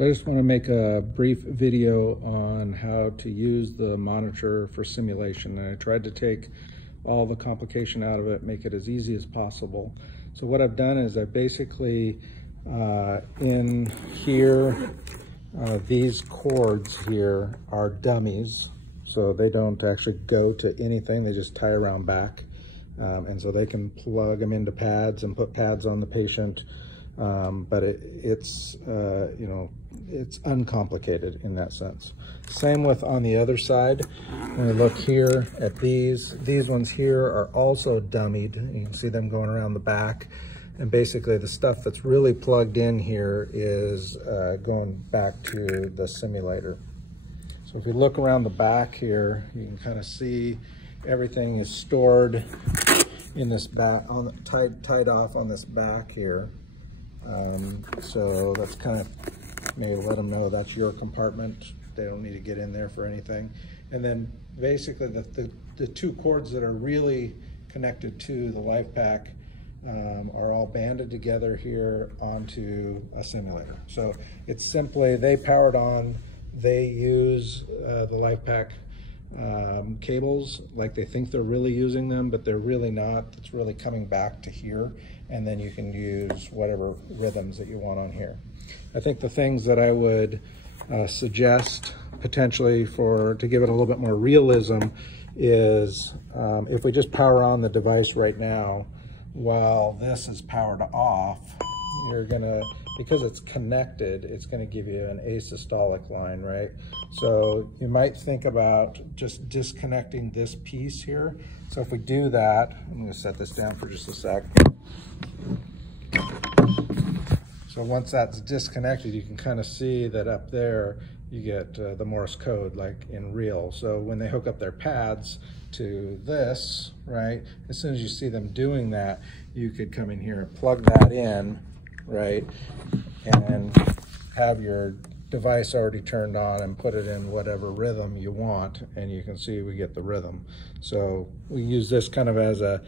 So I just want to make a brief video on how to use the monitor for simulation. And I tried to take all the complication out of it, make it as easy as possible. So what I've done is I basically, in here, these cords here are dummies. So they don't actually go to anything, they just tie around back. And so they can plug them into pads and put pads on the patient. But it's it's uncomplicated in that sense. Same with on the other side. When we look here at these ones here are also dummied. You can see them going around the back. And basically the stuff that's really plugged in here is going back to the simulator. So if you look around the back here, you can kind of see everything is stored in this back, tied off on this back here. So that's kind of, maybe let them know that's your compartment. They don't need to get in there for anything. And then basically the two cords that are really connected to the LifePak are all banded together here onto a simulator. So it's simply, they powered on, they use the LifePak cables like they think they're really using them, but they're really not. It's really coming back to here, and then you can use whatever rhythms that you want on here. I think the things that I would suggest potentially to give it a little bit more realism is if we just power on the device right now while this is powered off, you're gonna, because it's connected, it's gonna give you an asystolic line, right? So you might think about just disconnecting this piece here. So if we do that, I'm gonna set this down for just a sec. So once that's disconnected, you can kind of see that up there, you get the Morse code like in real. So when they hook up their pads to this, right, as soon as you see them doing that, you could come in here and plug that in, right, and have your device already turned on and put it in whatever rhythm you want, and you can see we get the rhythm. So we use this kind of as a,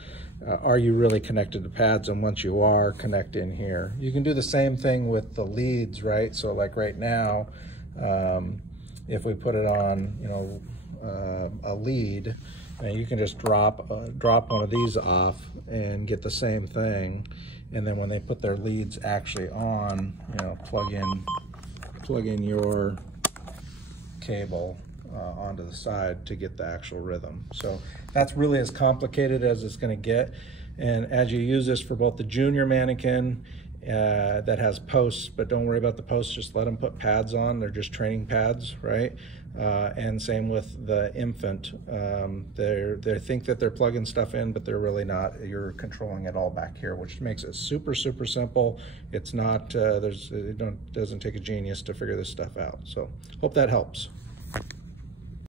are you really connected to pads? And once you are, connect in here. You can do the same thing with the leads, right? So like right now, if we put it on, a lead, you can just drop one of these off and get the same thing. And then when they put their leads actually on, plug in your cable onto the side to get the actual rhythm. So that's really as complicated as it's going to get. And as you use this for both the junior mannequin that has posts, but don't worry about the posts, just let them put pads on. They're just training pads, right? And same with the infant. They think that they're plugging stuff in, but they're really not. You're controlling it all back here, which makes it super, super simple. It's not, it doesn't take a genius to figure this stuff out. So hope that helps.